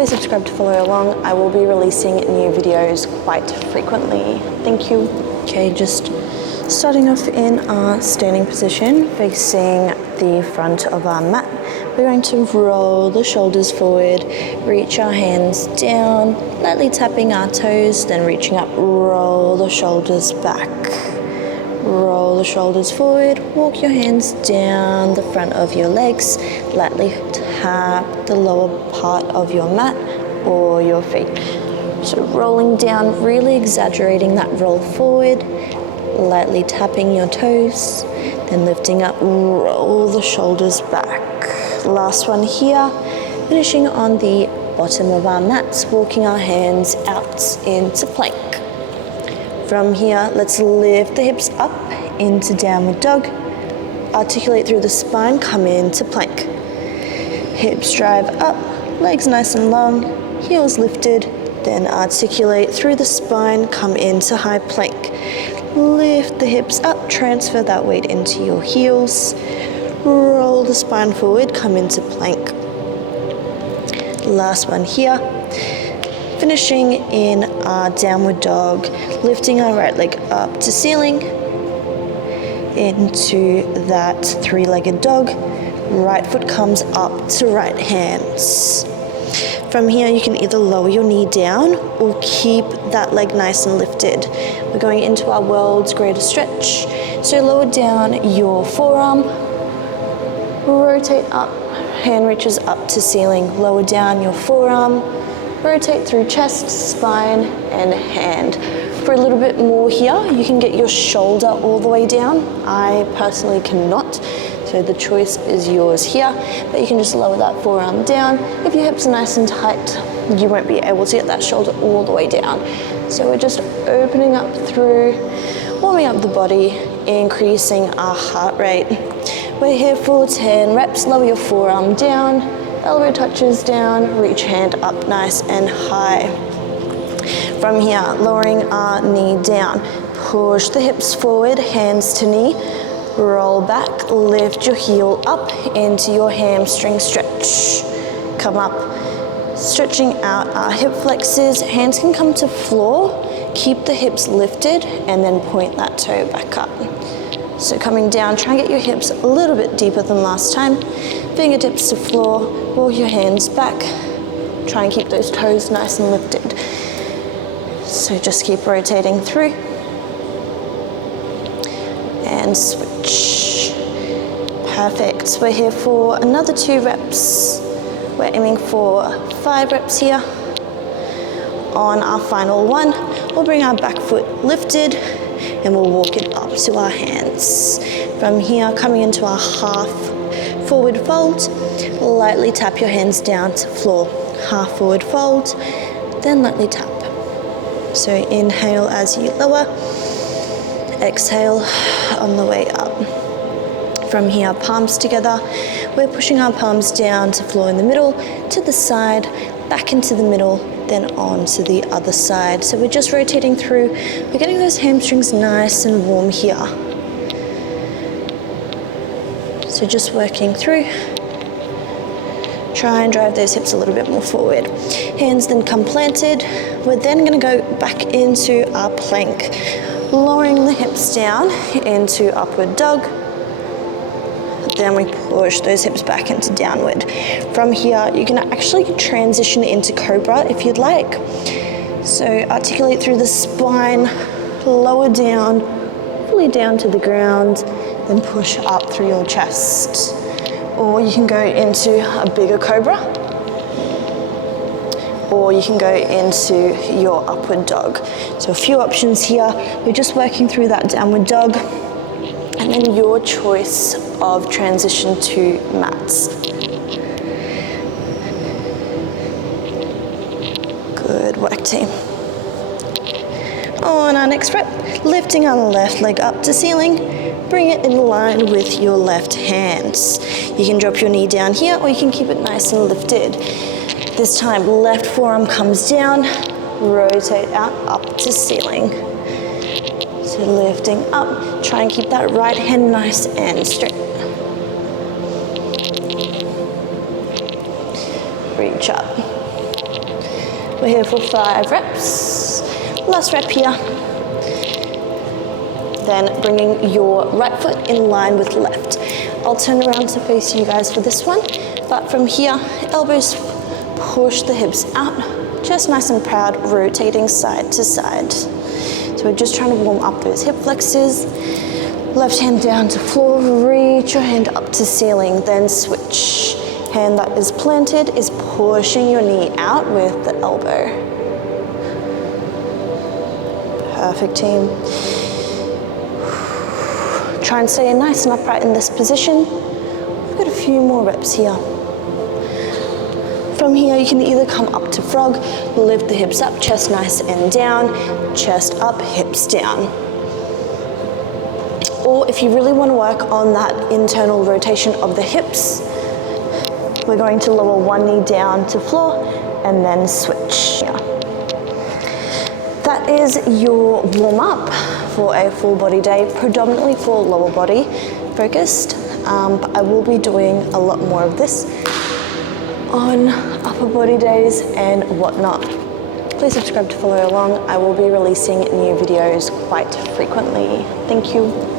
Please subscribe to follow along. I will be releasing new videos quite frequently. Thank you. Okay, just starting off in our standing position, facing the front of our mat. We're going to roll the shoulders forward, reach our hands down, lightly tapping our toes, then reaching up, roll the shoulders back. Roll the shoulders forward, walk your hands down the front of your legs, lightly tap the lower part of your mat or your feet. So rolling down, really exaggerating that roll forward, lightly tapping your toes, then lifting up, roll the shoulders back. Last one here, finishing on the bottom of our mats, walking our hands out into plank. From here, let's lift the hips up into downward dog. Articulate through the spine, come into plank. Hips drive up, legs nice and long, heels lifted, then articulate through the spine, come into high plank. Lift the hips up, transfer that weight into your heels. Roll the spine forward, come into plank. Last one here. Finishing in our downward dog, lifting our right leg up to ceiling, into that three-legged dog. Right foot comes up to right hands. From here, you can either lower your knee down or keep that leg nice and lifted. We're going into our world's greatest stretch. So lower down your forearm, rotate up, hand reaches up to ceiling. Lower down your forearm, rotate through chest, spine, and hand. For a little bit more here, you can get your shoulder all the way down. I personally cannot, so the choice is yours here, but you can just lower that forearm down. If your hips are nice and tight, you won't be able to get that shoulder all the way down. So we're just opening up through, warming up the body, increasing our heart rate. We're here for 10 reps. Lower your forearm down, elbow touches down, reach hand up nice and high. From here, lowering our knee down, push the hips forward, hands to knee, roll back, lift your heel up into your hamstring stretch. Come up, stretching out our hip flexors, hands can come to floor, keep the hips lifted, and then point that toe back up. So coming down, try and get your hips a little bit deeper than last time. Fingertips to floor, walk your hands back. Try and keep those toes nice and lifted. So just keep rotating through. And switch. Perfect. We're here for another 2 reps. We're aiming for 5 reps here. On our final one, we'll bring our back foot lifted and we'll walk it up to our hands. From here, coming into our half forward fold, lightly tap your hands down to floor. Half forward fold, then lightly tap. So inhale as you lower, exhale on the way up. From here, palms together, we're pushing our palms down to floor in the middle, to the side, back into the middle, then on to the other side. So we're just rotating through. We're getting those hamstrings nice and warm here. So just working through. Try and drive those hips a little bit more forward. Hands then come planted. We're then going to go back into our plank, lowering the hips down into upward dog. Then we push those hips back into downward. From here, you can actually transition into cobra if you'd like. So articulate through the spine, lower down, fully down to the ground, then push up through your chest. Or you can go into a bigger cobra, or you can go into your upward dog. So a few options here. We're just working through that downward dog, and then your choice of transition to mats. Good work, team. On our next rep, lifting our left leg up to ceiling, bring it in line with your left hand. You can drop your knee down here, or you can keep it nice and lifted. This time, left forearm comes down, rotate out up to ceiling. So lifting up, try and keep that right hand nice and straight. Reach up. We're here for 5 reps. Last rep here. Then bringing your right foot in line with left. I'll turn around to face you guys for this one, but from here, elbows push the hips out, chest nice and proud, rotating side to side. So we're just trying to warm up those hip flexors. Left hand down to floor, reach your hand up to ceiling, then switch. Hand that is planted is pushing your knee out with the elbow. Perfect, team. Try and stay nice and upright in this position. We've got a few more reps here. From here, you can either come up to frog, lift the hips up, chest nice and down, chest up, hips down. Or if you really want to work on that internal rotation of the hips, we're going to lower one knee down to floor and then switch. That is your warm up for a full body day, predominantly for lower body focused, but I will be doing a lot more of this on upper body days and whatnot. Please subscribe to follow along. I will be releasing new videos quite frequently. Thank you.